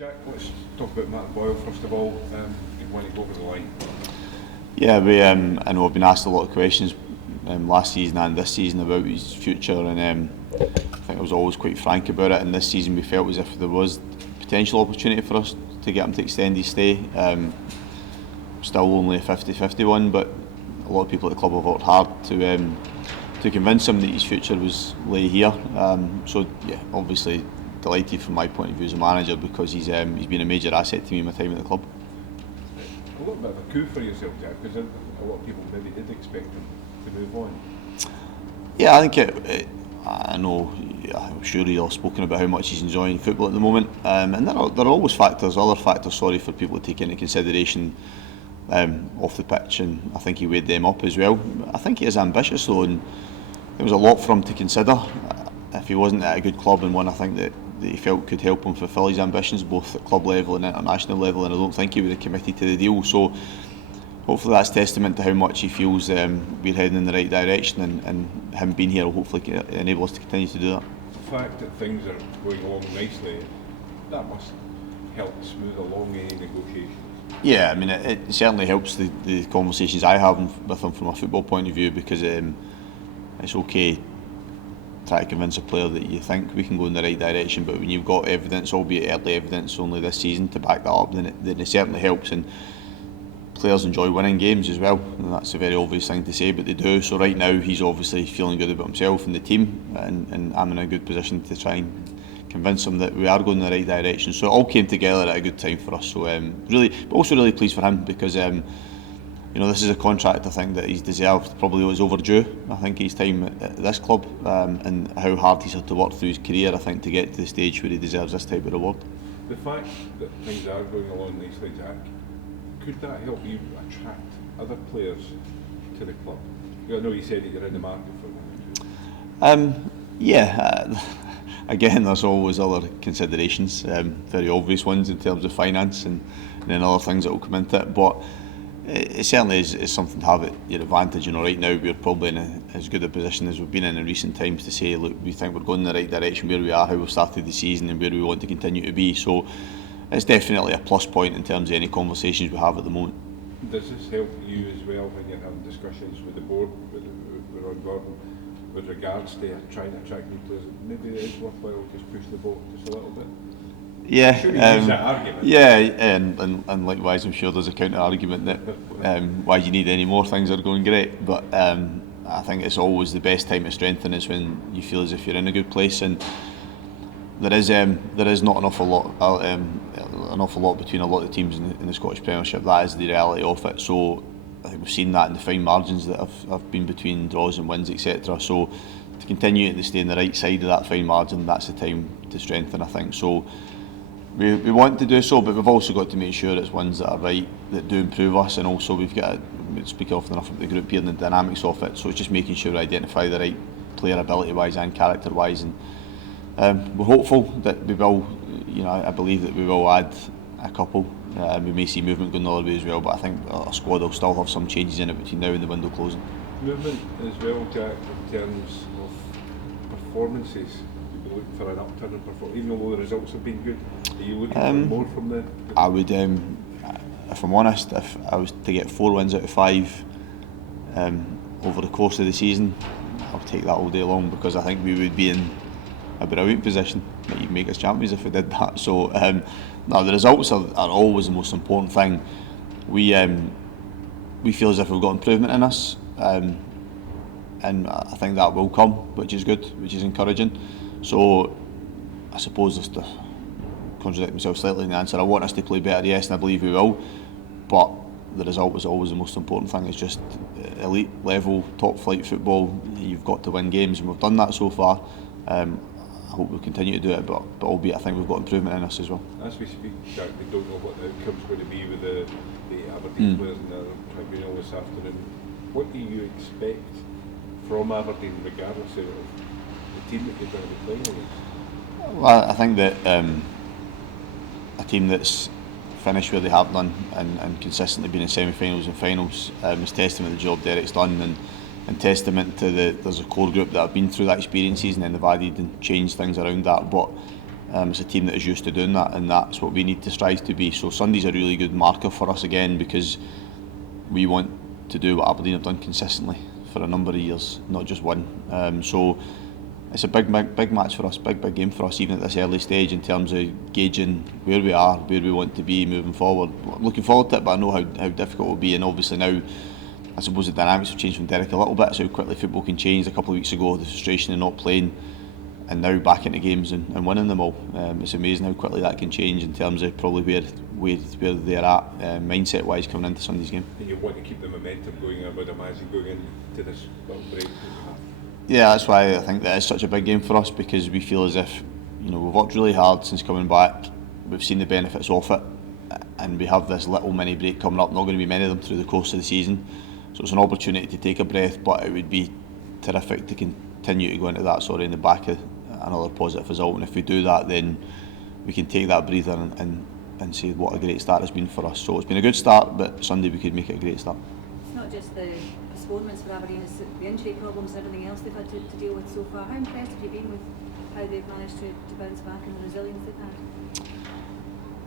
Jack, let's talk about Matt Boyle first of all. When he go over the line. Yeah, I know I've been asked a lot of questions last season and this season about his future, and I think I was always quite frank about it. And this season we felt as if there was potential opportunity for us to get him to extend his stay. Still only a 50-50 one, but a lot of people at the club have worked hard to convince him that his future lay here. So yeah, obviously delighted from my point of view as a manager, because he's been a major asset to me in my time at the club. A little bit of a coup for yourself, Jack, because a lot of people maybe did expect him to move on. Yeah, I think I know. I'm sure you've all spoken about how much he's enjoying football at the moment, and there are always other factors. Sorry, for people to take into consideration off the pitch, and I think he weighed them up as well. I think he is ambitious though, and there was a lot for him to consider. If he wasn't at a good club and one, I think that he felt could help him fulfil his ambitions both at club level and international level, and I don't think he would have committed to the deal. So hopefully that's testament to how much he feels we're heading in the right direction, and him being here will hopefully enable us to continue to do that. The fact that things are going along nicely, that must help smooth along any negotiations. Yeah, I mean it certainly helps the conversations I have with him from a football point of view, because it's okay try to convince a player that you think we can go in the right direction, but when you've got evidence, albeit early evidence only this season, to back that up, then it certainly helps. And players enjoy winning games as well, and that's a very obvious thing to say, but they do. So right now he's obviously feeling good about himself and the team, and I'm in a good position to try and convince him that we are going in the right direction. So it all came together at a good time for us. So but also really pleased for him, because this is a contract I think that he's deserved. Probably was overdue. I think his time at this club, and how hard he's had to work through his career, I think, to get to the stage where he deserves this type of reward. The fact that things are going along nicely, Jack, could that help you attract other players to the club? I know you said that you're in the market for one. Again, there's always other considerations, very obvious ones in terms of finance, and then other things that will come into it. But it certainly is something to have at your advantage. Right now we're probably in as good a position as we've been in recent times to say, look, we think we're going in the right direction where we are, how we've started the season, and where we want to continue to be. So it's definitely a plus point in terms of any conversations we have at the moment. Does this help you as well when you're having discussions with the board, with Ron Gordon, with regards to trying to attract new players? Maybe it is worthwhile just push the boat just a little bit. Yeah, sure use that argument. Yeah, and likewise, I'm sure there's a counter argument that why do you need any more? Things are going great, but I think it's always the best time to strengthen is when you feel as if you're in a good place, and there is not an awful lot between a lot of teams in the Scottish Premiership. That is the reality of it. So I think we've seen that in the fine margins that have been between draws and wins, etc. So to continue to stay on the right side of that fine margin, that's the time to strengthen, I think. So we want to do so, but we've also got to make sure it's ones that are right, that do improve us, and also we've got to speak often enough about the group here and the dynamics of it. So it's just making sure we identify the right player ability-wise and character-wise, and we're hopeful that we will. I believe that we will add a couple. We may see movement going the other way as well, but I think our squad will still have some changes in it between now and the window closing. Movement as well, Jack, in terms of performances. Looking for an upturn in performance, even though the results have been good. Are you looking for more from the I would, if I'm honest, if I was to get 4 wins out of 5 over the course of the season, I'll take that all day long, because I think we would be in a brilliant position. You'd make us champions if we did that. So no, the results are always the most important thing. We feel as if we've got improvement in us, and I think that will come, which is good, which is encouraging. So I suppose, just to contradict myself slightly in the answer, I want us to play better, yes, and I believe we will, but the result is always the most important thing. It's just elite level, top flight football. You've got to win games, and we've done that so far. I hope we'll continue to do it, but albeit I think we've got improvement in us as well. As we speak, Jack, we don't know what the outcome's going to be with the Aberdeen players in the tribunal this afternoon. What do you expect from Aberdeen, regardless of the team that you're going to be playing against? Well, I think that a team that's finished where they have done and consistently been in semi-finals and finals is testament to the job Derek's done, and testament to there's a core group that have been through that experiences, and then they've added and changed things around that. But It's a team that is used to doing that, and that's what we need to strive to be. So Sunday's a really good marker for us again, because we want to do what Aberdeen have done consistently for a number of years, not just one. So it's a big match for us, big game for us, even at this early stage, in terms of gauging where we are, where we want to be moving forward. I'm looking forward to it, but I know how difficult it will be, and obviously now I suppose the dynamics have changed from Derek a little bit. So how quickly football can change. A couple of weeks ago, the frustration of not playing, and now back into games and winning them all. It's amazing how quickly that can change in terms of probably where they're at mindset wise coming into Sunday's game. And you want to keep the momentum going, I would imagine, going into this little break. Yeah, that's why I think that is such a big game for us, because we feel as if, you know, we've worked really hard since coming back. We've seen the benefits of it, and we have this little mini break coming up. Not going to be many of them through the course of the season, so it's an opportunity to take a breath. But it would be terrific to continue to go into that in the back of another positive result. And if we do that, then we can take that breather and say what a great start has been for us. So it's been a good start, but Sunday we could make it a great start. It's not just the postponements for Aberdeen, it's the injury problems and everything else they've had to deal with so far. How impressed have you been with how they've managed to bounce back and the resilience they've had?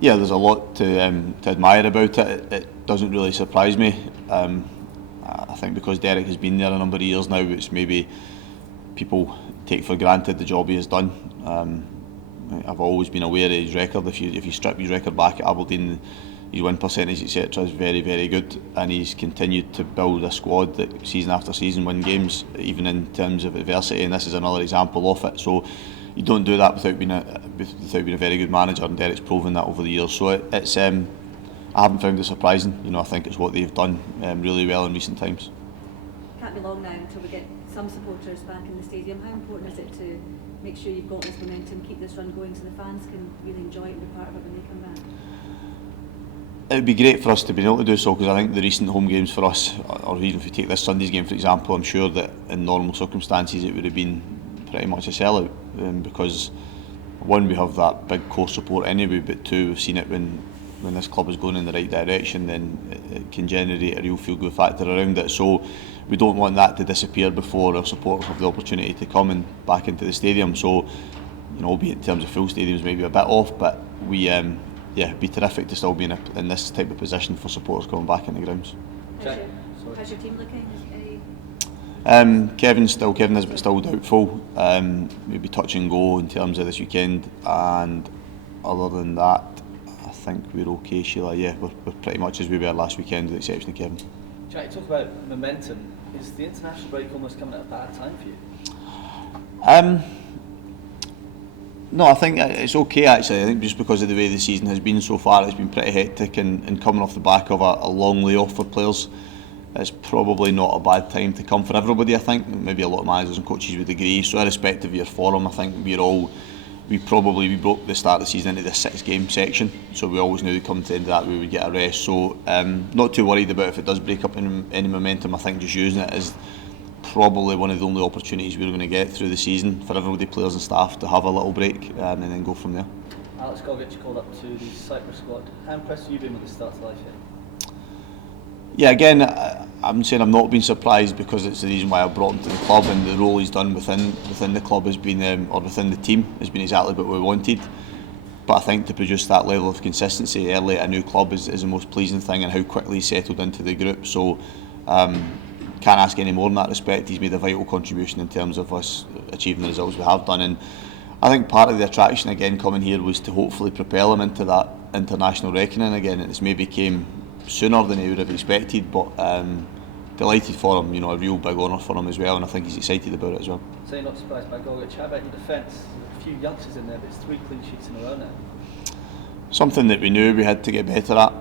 Yeah, there's a lot to admire about it. It doesn't really surprise me. I think because Derek has been there a number of years now, it's maybe people take for granted the job he has done. I've always been aware of his record. If you strip his record back at Aberdeen, his win percentage, etc., is very, very good, and he's continued to build a squad that season after season win games, even in terms of adversity, and this is another example of it. So you don't do that without being a very good manager, and Derek's proven that over the years. So it's I haven't found it surprising. You know, I think it's what they've done really well in recent times. Can't be long now until we get some supporters back in the stadium. How important is it to make sure you've got this momentum, keep this run going, so the fans can really enjoy it and be part of it when they come back? It would be great for us to be able to do so, because I think the recent home games for us, or even if we take this Sunday's game for example, I'm sure that in normal circumstances it would have been pretty much a sellout, because one, we have that big core support anyway, but two, we've seen it when this club is going in the right direction, then it can generate a real feel-good factor around it. So we don't want that to disappear before our supporters have the opportunity to come and back into the stadium. So, you know, albeit in terms of full stadiums maybe a bit off, but we it'd be terrific to still be in this type of position for supporters coming back in the grounds. How's your team looking? Kevin is still doubtful. Maybe touch and go in terms of this weekend, and other than that, I think we're okay, Sheila. Yeah, we're pretty much as we were last weekend, with the exception of Kevin. Jack, you talk about momentum. Is the international break almost coming at a bad time for you? No, I think it's okay actually. I think just because of the way the season has been so far, it's been pretty hectic, and coming off the back of a long layoff for players, it's probably not a bad time to come for everybody. I think maybe a lot of managers and coaches would agree. So irrespective of your form, I think we broke the start of the season into the 6-game section, so we always knew that coming to the end of that we would get a rest. So not too worried about if it does break up any momentum. I think just using it as probably one of the only opportunities we're going to get through the season for everybody, players and staff, to have a little break and then go from there. Alex Gogic called up to the Cyprus squad. How impressed have you been with the start to life here? Yeah, again, I'm saying I'm not being surprised, because it's the reason why I brought him to the club, and the role he's done within the club has been, or within the team, has been exactly what we wanted. But I think to produce that level of consistency early at a new club is the most pleasing thing, and how quickly he settled into the group. So can't ask any more in that respect. He's made a vital contribution in terms of us achieving the results we have done, and I think part of the attraction again coming here was to hopefully propel him into that international reckoning again. It's maybe came sooner than he would have expected, but delighted for him, you know, a real big honour for him as well, and I think he's excited about it as well. So you're not surprised by Gogic. How about your defence? There's a few youngsters in there, but it's 3 clean sheets in a row now. Something that we knew we had to get better at.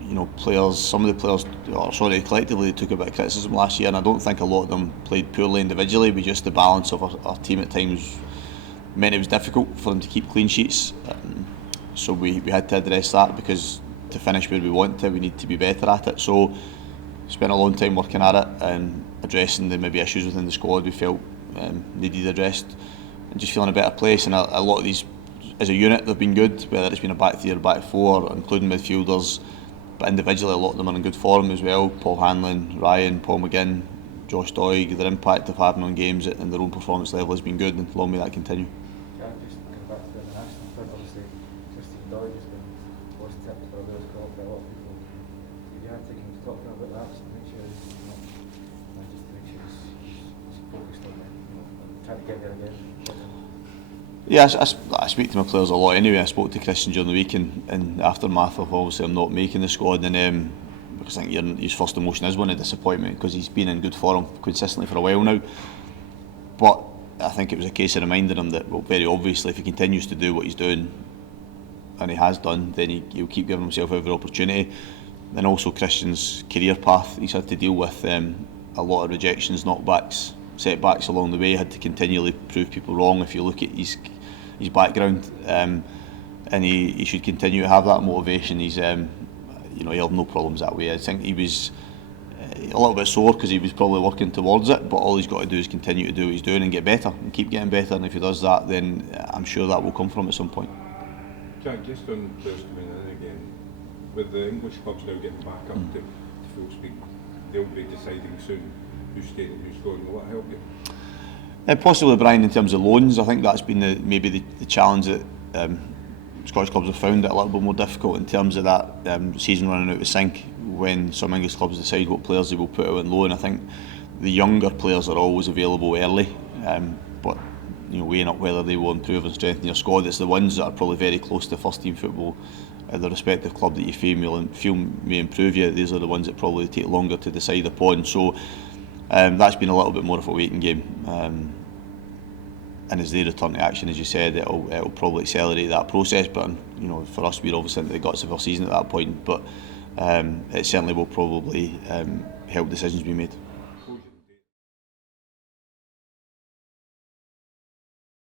You know, collectively took a bit of criticism last year, and I don't think a lot of them played poorly individually, but just the balance of our team at times meant it was difficult for them to keep clean sheets. So we had to address that, because to finish where we want to, we need to be better at it. So spent a long time working at it and addressing the maybe issues within the squad we felt needed addressed, and just feeling a better place. And a lot of these, as a unit, they've been good, whether it's been a back 3 or back 4, including midfielders, but individually a lot of them are in good form as well. Paul Hanlon, Ryan, Paul McGinn, Josh Doig, their impact of having on games and their own performance level has been good, and long may that continue. Just going back to front, obviously, Christian Doyle has been lost tipped for a Wales call by a lot of people. If you had to kind of talk to him about that, just to make sure he's not, just to make sure he's focused on it, trying to get there again. Yeah, I speak to my players a lot anyway. I spoke to Christian during the week in aftermath of obviously I'm not making the squad, and because I think his first emotion is one of disappointment because he's been in good form consistently for a while now. But I think it was a case of reminding him that, well, very obviously, if he continues to do what he's doing, and he has done, then he'll keep giving himself every opportunity. And also Christian's career path, he's had to deal with a lot of rejections, knockbacks, setbacks along the way. He had to continually prove people wrong. If you look at his background, and he should continue to have that motivation. He's he'll have no problems that way. I think he was a little bit sore because he was probably working towards it, but all he's got to do is continue to do what he's doing and get better and keep getting better, and if he does that, then I'm sure that will come from at some point. Jack, just on players coming in again, with the English clubs now getting back up to full speed, they'll be deciding soon who's staying and who's going. Will that help you? Possibly, Brian, in terms of loans. I think that's been maybe the challenge that Scottish clubs have found it a little bit more difficult in terms of that season running out of sync when some English clubs decide what players they will put out on loan. I think the younger players are always available early, but weighing up whether they will improve and strengthen your squad, it's the ones that are probably very close to first team football at the respective club that you feel may improve you. These are the ones that probably take longer to decide upon. So that's been a little bit more of a waiting game. And as they return to action, as you said, it'll probably accelerate that process. But for us, we're obviously into the guts of our season at that point. But it certainly will probably help decisions be made.